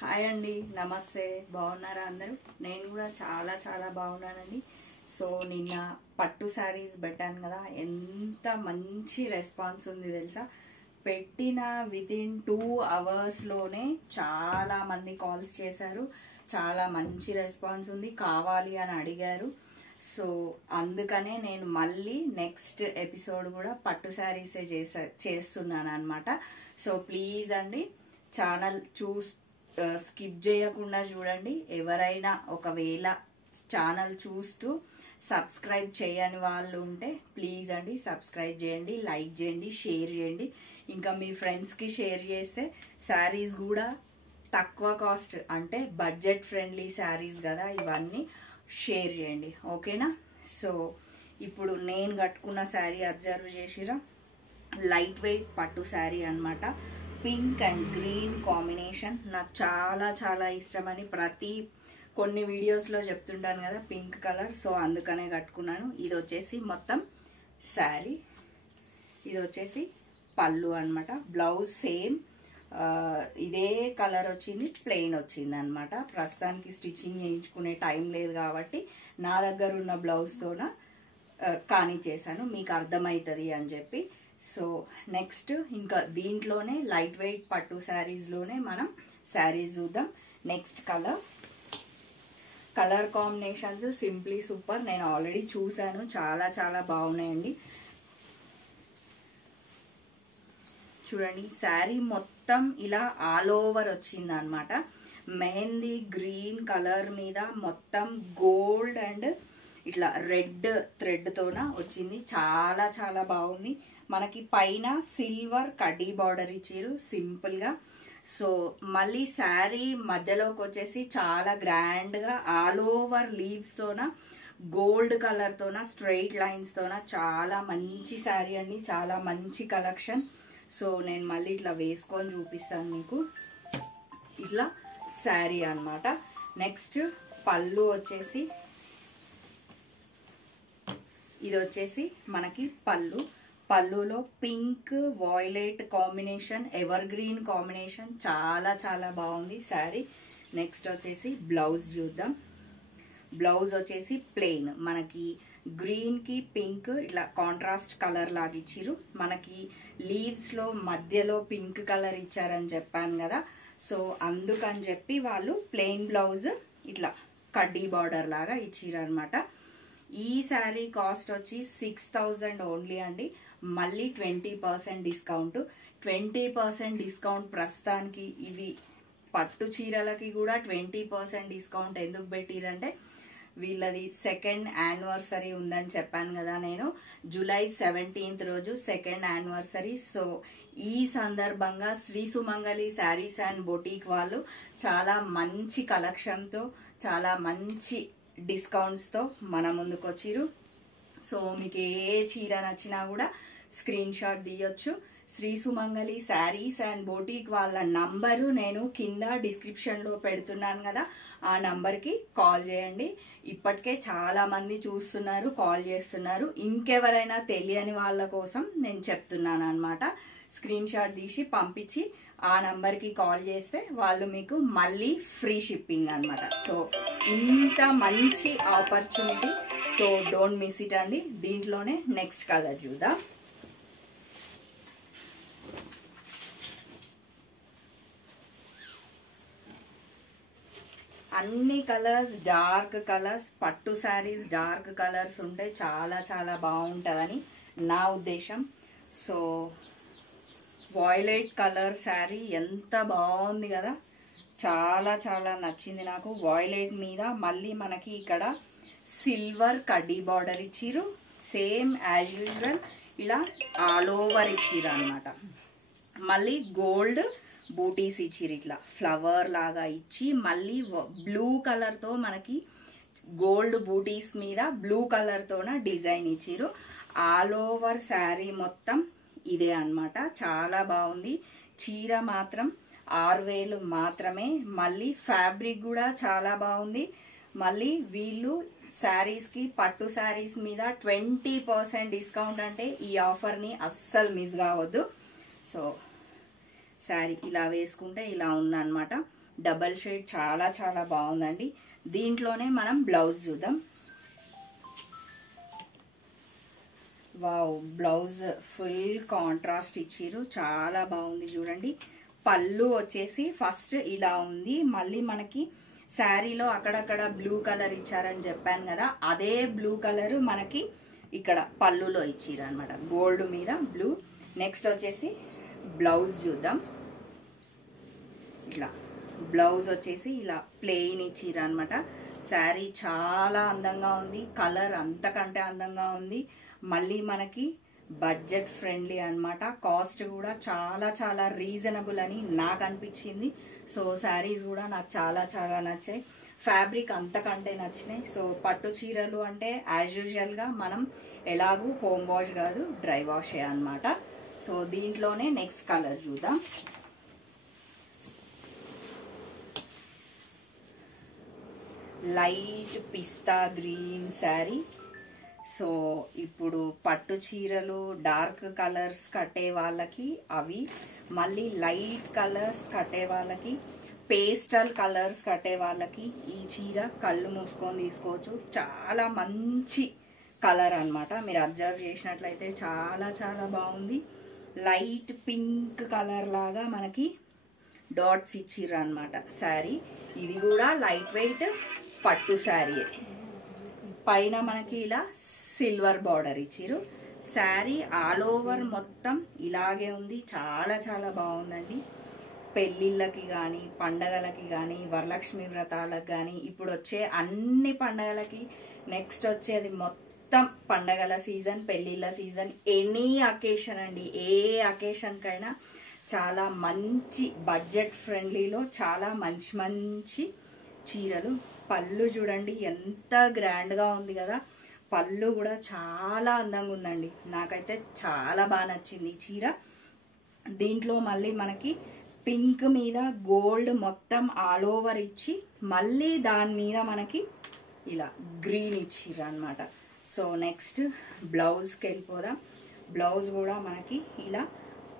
Hi అండి, నమస్తే. బాగున్నారా అందరూ? నేను కూడా చాలా చాలా బాగున్నానండి. సో నిన్న పట్టు శారీస్ పెట్టాను కదా, ఎంత మంచి రెస్పాన్స్ ఉంది తెలుసా. పెట్టిన వితిన్ 2 అవర్స్లోనే చాలా మంది కాల్స్ చేశారు. చాలా మంచి రెస్పాన్స్ ఉంది, కావాలి అని అడిగారు. సో అందుకనే నేను మళ్ళీ నెక్స్ట్ ఎపిసోడ్ కూడా పట్టు శారీసే చేస్తున్నాను అనమాట. సో ప్లీజ్ అండి, ఛానల్ స్కిప్ చేయకుండా చూడండి. ఎవరైనా ఒకవేళ ఛానల్ చూస్తూ సబ్స్క్రైబ్ చేయని వాళ్ళు ఉంటే ప్లీజ్ అండి సబ్స్క్రైబ్ చేయండి, లైక్ చేయండి, షేర్ చేయండి. ఇంకా మీ ఫ్రెండ్స్కి షేర్ చేస్తే శారీస్ కూడా తక్కువ కాస్ట్, అంటే బడ్జెట్ ఫ్రెండ్లీ శారీస్ కదా ఇవన్నీ, షేర్ చేయండి, ఓకేనా. సో ఇప్పుడు నేను కట్టుకున్న శారీ అబ్జర్వ్ చేసిరా, లైట్ వెయిట్ పట్టు శారీ అనమాట. పింక్ అండ్ గ్రీన్ కాంబినేషన్ నాకు చాలా చాలా ఇష్టమని కొన్ని వీడియోస్లో చెప్తుంటాను కదా పింక్ కలర్. సో అందుకనే కట్టుకున్నాను. ఇది వచ్చేసి మొత్తం శారీ, ఇది వచ్చేసి పళ్ళు అనమాట. బ్లౌజ్ సేమ్ ఇదే కలర్ వచ్చింది, ప్లెయిన్ వచ్చింది అనమాట. ప్రస్తుతానికి స్టిచ్చింగ్ చేయించుకునే టైం లేదు కాబట్టి నా దగ్గర ఉన్న బ్లౌజ్తోన కానిచ్చేసాను, మీకు అర్థమవుతుంది అని చెప్పి. సో నెక్స్ట్ ఇంకా దీంట్లోనే లైట్ వెయిట్ పట్టు శారీస్లోనే మనం శారీస్ చూద్దాం. Next colour combinations simply super. నేను ఆల్రెడీ చూసాను, చాలా చాలా బాగున్నాయండి. చూడండి, శారీ మొత్తం ఇలా ఆల్ ఓవర్ వచ్చింది అనమాట. మెహందీ గ్రీన్ కలర్ మీద మొత్తం గోల్డ్ అండ్ ఇట్లా రెడ్ థ్రెడ్ తోన వచ్చింది. చాలా చాలా బాగుంది. మనకి పైన సిల్వర్ కడ్డీ బార్డర్ ఇచ్చారు సింపుల్ గా. సో మళ్ళీ శారీ మధ్యలోకి వచ్చేసి చాలా గ్రాండ్ గా ఆల్ ఓవర్ లీవ్స్ తోన గోల్డ్ కలర్ తోన స్ట్రైట్ లైన్స్ తోన చాలా మంచి శారీ అండి, చాలా మంచి కలెక్షన్. సో నేను మళ్ళీ ఇట్లా వేసుకొని చూపిస్తాను మీకు. ఇట్లా శారీ అన్నమాట. నెక్స్ట్ పళ్ళు వచ్చేసి ఇది వచ్చేసి మనకి పళ్ళులో pink violet combination, ever green combination, చాలా చాలా బాగుంది శారీ. నెక్స్ట్ వచ్చేసి బ్లౌజ్ చూద్దాం. బ్లౌజ్ వచ్చేసి ప్లెయిన్, మనకి గ్రీన్ కి పింక్ ఇట్లా కాంట్రాస్ట్ కలర్ లాగా ఇచ్చిరు. మనకి లీవ్స్ లో మధ్యలో పింక్ కలర్ ఇచ్చారని చెప్పాను కదా. సో అందుకని చెప్పి వాళ్ళు ప్లెయిన్ బ్లౌజ్ ఇట్లా కడ్డీ బార్డర్ లాగా ఇచ్చిరు అనమాట. ఈ శారీ కాస్ట్ వచ్చి 6000 ఓన్లీ అండి. మళ్ళీ 20% డిస్కౌంట్. 20% డిస్కౌంట్ ప్రస్తుతానికి ఇవి పట్టు చీరలకి కూడా 20% డిస్కౌంట్ ఎందుకు పెట్టిరంటే వీళ్ళది 2nd యానివర్సరీ ఉందని చెప్పాను కదా నేను. జూలై 17th రోజు 2nd యానివర్సరీ. సో ఈ సందర్భంగా Shri Sumangali sarees and boutique వాళ్ళు చాలా మంచి కలెక్షన్తో, చాలా మంచి డిస్కౌంట్స్తో మన ముందుకు వచ్చిరు. సో మీకు ఏ చీర నచ్చినా కూడా స్క్రీన్ షాట్ తీయొచ్చు. Shri Sumangali sarees and boutique వాళ్ళ నంబరు నేను కింద డిస్క్రిప్షన్లో పెడుతున్నాను కదా, ఆ నంబర్కి కాల్ చేయండి. ఇప్పటికే చాలా మంది చూస్తున్నారు, కాల్ చేస్తున్నారు. ఇంకెవరైనా తెలియని వాళ్ళ కోసం నేను చెప్తున్నాను అనమాట. స్క్రీన్ షాట్ తీసి పంపించి ఆ నంబర్కి కాల్ చేస్తే వాళ్ళు మీకు మళ్ళీ ఫ్రీ షిప్పింగ్ అనమాట. సో ఇంత మంచి opportunity, so don't miss it అండి. దీంట్లోనే నెక్స్ట్ కలర్ చూద్దాం. అన్ని కలర్స్ డార్క్ కలర్స్, పట్టు శారీస్ డార్క్ కలర్స్ ఉంటే చాలా చాలా బాగుంటుందని నా ఉద్దేశం. సో వాయిలెట్ కలర్ శారీ ఎంత బాగుంది కదా, చాలా చాలా నచ్చింది నాకు. వాయిలెట్ మీద మళ్ళీ మనకి ఇక్కడ సిల్వర్ కడ్డీ బార్డర్ ఇచ్చిరు, సేమ్ యాజ్ యూజువల్ ఇలా ఆల్ ఓవర్ ఇచ్చిరు అనమాట. మళ్ళీ గోల్డ్ బూటీస్ ఇచ్చిరు, ఇట్లా ఫ్లవర్ లాగా ఇచ్చి మళ్ళీ బ్లూ కలర్తో మనకి గోల్డ్ బూటీస్ మీద బ్లూ కలర్తోన డిజైన్ ఇచ్చిరు. ఆల్ ఓవర్ శారీ మొత్తం ఇదే అనమాట. చాలా బాగుంది. చీర మాత్రం 6000 మాత్రమే. మళ్ళీ ఫ్యాబ్రిక్ కూడా చాలా బాగుంది. మళ్ళీ వీళ్ళు శారీస్కి పట్టు శారీస్ మీద 20% డిస్కౌంట్ అంటే ఈ ఆఫర్ని అస్సలు మిస్ కావద్దు. సో శారీ ఇలా వేసుకుంటే ఇలా ఉందన్నమాట. డబల్ షేడ్ చాలా చాలా బాగుందండి. దీంట్లోనే మనం బ్లౌజ్ చూద్దాం. వావ్, బ్లౌజ్ ఫుల్ కాంట్రాస్ట్ ఇచ్చిర్రు, చాలా బాగుంది చూడండి. పళ్ళు వచ్చేసి ఫస్ట్ ఇలా ఉంది, మళ్ళీ మనకి శారీలో అక్కడక్కడ బ్లూ కలర్ ఇచ్చారని చెప్పాను కదా, అదే బ్లూ కలర్ మనకి ఇక్కడ పళ్ళులో ఇచ్చిర్రు అనమాట, గోల్డ్ మీద బ్లూ. నెక్స్ట్ వచ్చేసి బ్లౌజ్ చూద్దాం. ఇట్లా బ్లౌజ్ వచ్చేసి ఇలా ప్లెయిన్ ఇచ్చిర్రు అనమాట. శారీ చాలా అందంగా ఉంది, కలర్ అంతకంటే అందంగా ఉంది. మళ్ళీ మనకి బడ్జెట్ ఫ్రెండ్లీ అన్నమాట. కాస్ట్ కూడా చాలా చాలా రీజనబుల్ అని నాకు అనిపించింది. సో శారీస్ కూడా నాకు చాలా చాలా నచ్చాయి, ఫ్యాబ్రిక్ అంతకంటే నచ్చినాయి. సో పట్టు చీరలు అంటే యాజ్ యూజువల్గా మనం ఎలాగూ హోమ్ వాష్ కాదు, డ్రై వాషే అన్నమాట. సో దీంట్లోనే నెక్స్ట్ కలర్ చూద్దాం. లైట్ పిస్తా గ్రీన్ శారీ. సో ఇప్పుడు పట్టు చీరలు డార్క్ కలర్స్ కట్టే వాళ్ళకి అవి, మళ్ళీ లైట్ కలర్స్ కట్టే వాళ్ళకి, పేస్టల్ కలర్స్ కట్టే వాళ్ళకి ఈ చీర కళ్ళు మూసుకొని తీసుకోవచ్చు. చాలా మంచి కలర్ అన్నమాట. మీరు అబ్జర్వ్ చేసినట్లయితే చాలా చాలా బాగుంది. లైట్ పింక్ కలర్ లాగా మనకి డాట్స్ ఇచ్చిర్రు అనమాట శారీ. ఇది కూడా లైట్ వెయిట్ పట్టు శారీ. పైన మనకి ఇలా సిల్వర్ బార్డర్ ఇచ్చిర్రు. శారీ ఆల్ ఓవర్ మొత్తం ఇలాగే ఉంది, చాలా చాలా బాగుందండి. పెళ్ళిళ్ళకి కానీ, పండగలకి కానీ, వరలక్ష్మి వ్రతాలకు కానీ, ఇప్పుడు వచ్చే అన్ని పండగలకి, నెక్స్ట్ వచ్చేది మొత్తం పండగల సీజన్, పెళ్ళిళ్ళ సీజన్, ఎనీ అకేషన్ అండి, ఏ అకేషన్కైనా చాలా మంచి బడ్జెట్ ఫ్రెండ్లీలో చాలా మంచి మంచి చీరలు. పళ్ళు చూడండి ఎంత గ్రాండ్గా ఉంది కదా, పళ్ళు కూడా చాలా అందంగా ఉందండి. నాకైతే చాలా బాగా నచ్చింది ఈ చీర. దీంట్లో మళ్ళీ మనకి పింక్ మీద గోల్డ్ మొత్తం ఆల్ ఓవర్ ఇచ్చి, మళ్ళీ దాని మీద మనకి ఇలా గ్రీన్ ఇచ్చిర్రు అనమాట. సో నెక్స్ట్ బ్లౌజ్కి వెళ్ళిపోదాం. బ్లౌజ్ కూడా మనకి ఇలా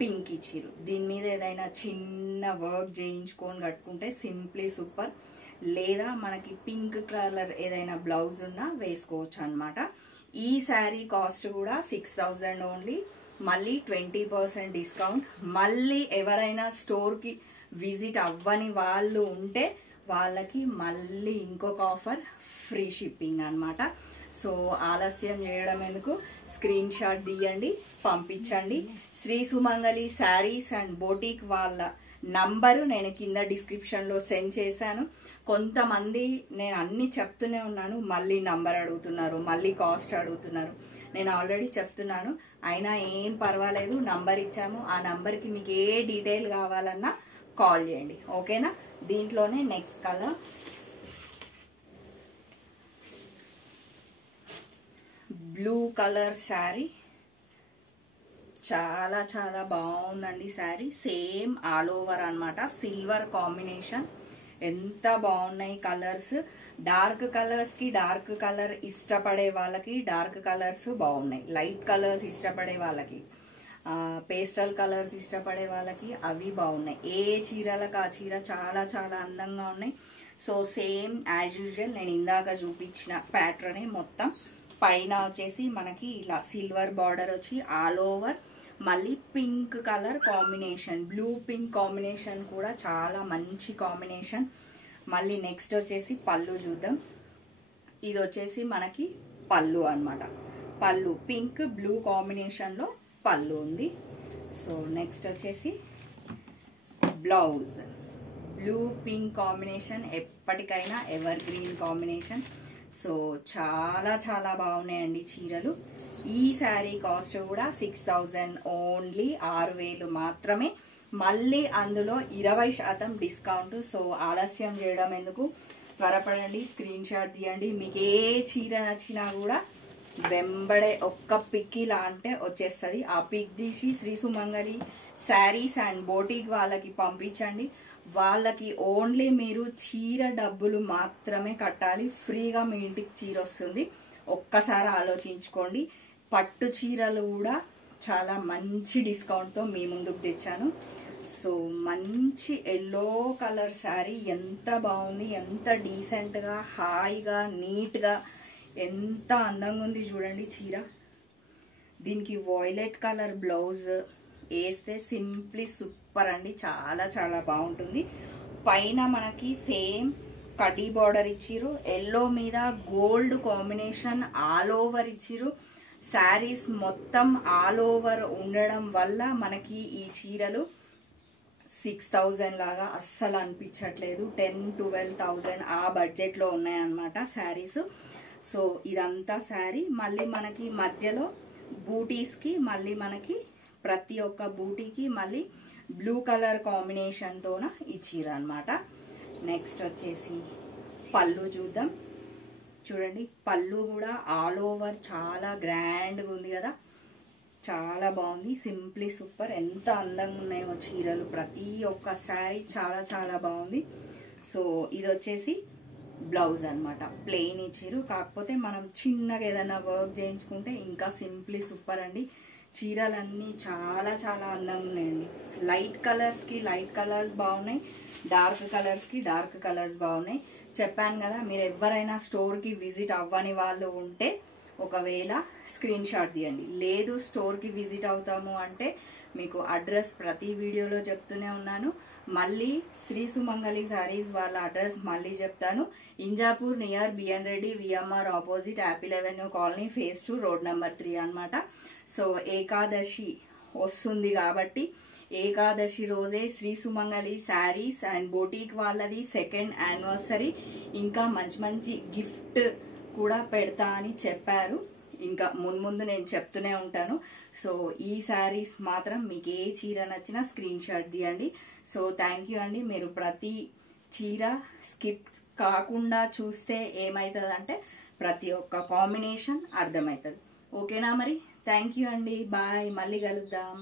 పింక్ ఇచ్చిర్రు. దీని మీద ఏదైనా చిన్న వర్క్ చేయించుకొని కట్టుకుంటే సింప్లీ సూపర్. లేదా మనకి పింక్ కలర్ ఏదైనా బ్లౌజ్ ఉన్నా వేసుకోవచ్చు అనమాట. ఈ శారీ కాస్ట్ కూడా 6000 ఓన్లీ. మళ్ళీ 20% డిస్కౌంట్. మళ్ళీ ఎవరైనా స్టోర్కి విజిట్ అవ్వని వాళ్ళు ఉంటే వాళ్ళకి మళ్ళీ ఇంకొక ఆఫర్, ఫ్రీ షిప్పింగ్ అనమాట. సో ఆలస్యం చేయడం ఎందుకు, స్క్రీన్ షాట్ తీయండి, పంపించండి. Shri Sumangali sarees and boutique వాళ్ళ నంబరు నేను కింద డిస్క్రిప్షన్లో సెండ్ చేశాను. కొంతమంది నేను అన్ని చెప్తూనే ఉన్నాను, మళ్ళీ నంబర్ అడుగుతున్నారు, మళ్ళీ కాస్ట్ అడుగుతున్నారు. నేను ఆల్రెడీ చెప్తున్నాను, అయినా ఏం పర్వాలేదు, నంబర్ ఇచ్చాము. ఆ నంబర్కి మీకు ఏ డీటెయిల్ కావాలన్నా కాల్ చేయండి, ఓకేనా. దీంట్లోనే next colour blue colour sari. చాలా చాలా బాగుందండి శారీ. సేమ్ ఆల్ ఓవర్ అన్నమాట, సిల్వర్ కాంబినేషన్. ఎంత బాగున్నాయి కలర్స్. డార్క్ కలర్స్కి డార్క్ కలర్ ఇష్టపడే వాళ్ళకి డార్క్ కలర్స్ బాగున్నాయి, లైట్ కలర్స్ ఇష్టపడే వాళ్ళకి, పేస్టల్ కలర్స్ ఇష్టపడే వాళ్ళకి అవి బాగున్నాయి. ఏ చీరలకు ఆ చీర చాలా చాలా అందంగా ఉన్నాయి. సో సేమ్ యాజ్ యూజువల్ నేను ఇందాక చూపించిన ప్యాటర్నే మొత్తం. పైన వచ్చేసి మనకి ఇలా సిల్వర్ బార్డర్ వచ్చి ఆల్ ఓవర్, మళ్ళీ pink colour combination, blue pink combination కూడా చాలా మంచి కాంబినేషన్. మళ్ళీ నెక్స్ట్ వచ్చేసి పళ్ళు చూద్దాం. ఇది వచ్చేసి మనకి పళ్ళు అన్నమాట. పళ్ళు పింక్ బ్లూ కాంబినేషన్లో పళ్ళు ఉంది. సో నెక్స్ట్ వచ్చేసి బ్లౌజ్ బ్లూ పింక్ కాంబినేషన్, ఎప్పటికైనా ఎవర్ గ్రీన్ కాంబినేషన్. సో చాలా చాలా బాగున్నాయండి చీరలు. ఈ శారీ కాస్ట్ కూడా 6000 ఓన్లీ, 6000 మాత్రమే. మళ్ళీ అందులో 20% డిస్కౌంట్. సో ఆలస్యం చేయడం ఎందుకు, త్వరపడండి, స్క్రీన్ షాట్ తీయండి. మీకు ఏ చీర నచ్చినా కూడా వెంబడే ఒక్క పిక్ ఇలా అంటే వచ్చేస్తుంది. ఆ పిక్ తీసి Shri Sumangali sarees and boutique వాళ్ళకి పంపించండి. వాళ్ళకి ఓన్లీ మీరు చీర డబ్బులు మాత్రమే కట్టాలి, ఫ్రీగా మీ ఇంటికి చీర వస్తుంది. ఒక్కసారి ఆలోచించుకోండి. పట్టు చీరలు కూడా చాలా మంచి డిస్కౌంట్తో మీ ముందుకు తెచ్చాను. సో మంచి ఎల్లో కలర్ శారీ, ఎంత బాగుంది, ఎంత డీసెంట్గా హాయిగా నీట్గా ఎంత అందంగా ఉంది చూడండి చీర. దీనికి వాయిలెట్ కలర్ బ్లౌజ్ వేస్తే సింప్లీ సూపర్ అండి, చాలా చాలా బాగుంటుంది. పైన మనకి సేమ్ కడ్డీ బార్డర్ ఇచ్చిరు, ఎల్లో మీద గోల్డ్ కాంబినేషన్ ఆల్ ఓవర్ ఇచ్చిరు. శారీస్ మొత్తం ఆల్ ఓవర్ ఉండడం వల్ల మనకి ఈ చీరలు 6,000 లాగా అస్సలు అనిపించట్లేదు. 10-12,000 ఆ బడ్జెట్లో ఉన్నాయన్నమాట శారీస్. సో ఇదంతా శారీ. మళ్ళీ మనకి మధ్యలో బూటీస్కి మళ్ళీ మనకి ప్రతి ఒక్క బూటీకి మళ్ళీ బ్లూ కలర్ కాంబినేషన్తోన ఇచ్చిర్రు అనమాట. నెక్స్ట్ వచ్చేసి పళ్ళు చూద్దాం. చూడండి పళ్ళు కూడా ఆల్ ఓవర్ చాలా గ్రాండ్గా ఉంది కదా, చాలా బాగుంది, సింప్లీ సూపర్. ఎంత అందంగా ఉన్నాయో చీరలు, ప్రతి ఒక్క శారీ చాలా చాలా బాగుంది. సో ఇది వచ్చేసి బ్లౌజ్ అనమాట, ప్లెయిన్ ఇచ్చిరు. కాకపోతే మనం చిన్నగా ఏదైనా వర్క్ చేయించుకుంటే ఇంకా సింప్లీ సూపర్ అండి. చీరలన్నీ చాలా చాలా అందంగా ఉన్నాయండి. లైట్ కలర్స్కి లైట్ కలర్స్ బాగున్నాయి, డార్క్ కలర్స్కి డార్క్ కలర్స్ బాగున్నాయి. చెప్పాను కదా, మీరు ఎవరైనా స్టోర్కి విజిట్ అవ్వని వాళ్ళు ఉంటే ఒకవేళ స్క్రీన్ షాట్ తీయండి. లేదు స్టోర్కి విజిట్ అవుతాము అంటే మీకు అడ్రస్ ప్రతి వీడియోలో చెప్తూనే ఉన్నాను. మళ్ళీ శ్రీ సుమంగళి శారీస్ వాళ్ళ అడ్రస్ మళ్ళీ చెప్తాను. Injapur near BN Reddy VMR opposite Apple Avenue colony phase 2 road number 3 అనమాట. సో ఏకాదశి వస్తుంది కాబట్టి ఏకాదశి రోజే Shri Sumangali sarees and boutique వాళ్ళది 2nd యానివర్సరీ, ఇంకా మంచి మంచి గిఫ్ట్ కూడా పెడతా అని చెప్పారు. ఇంకా మున్ముందు నేను చెప్తూనే ఉంటాను. సో ఈ శారీస్ మాత్రం మీకు ఏ చీర నచ్చినా స్క్రీన్ షాట్ తీయండి. సో థ్యాంక్ యూ అండి. మీరు ప్రతి చీర స్కిప్ కాకుండా చూస్తే ఏమవుతుంది అంటే ప్రతి ఒక్క కాంబినేషన్ అర్థమవుతుంది. ఓకేనా మరి? థ్యాంక్ యూ అండి, బాయ్, మళ్ళీ కలుద్దాం.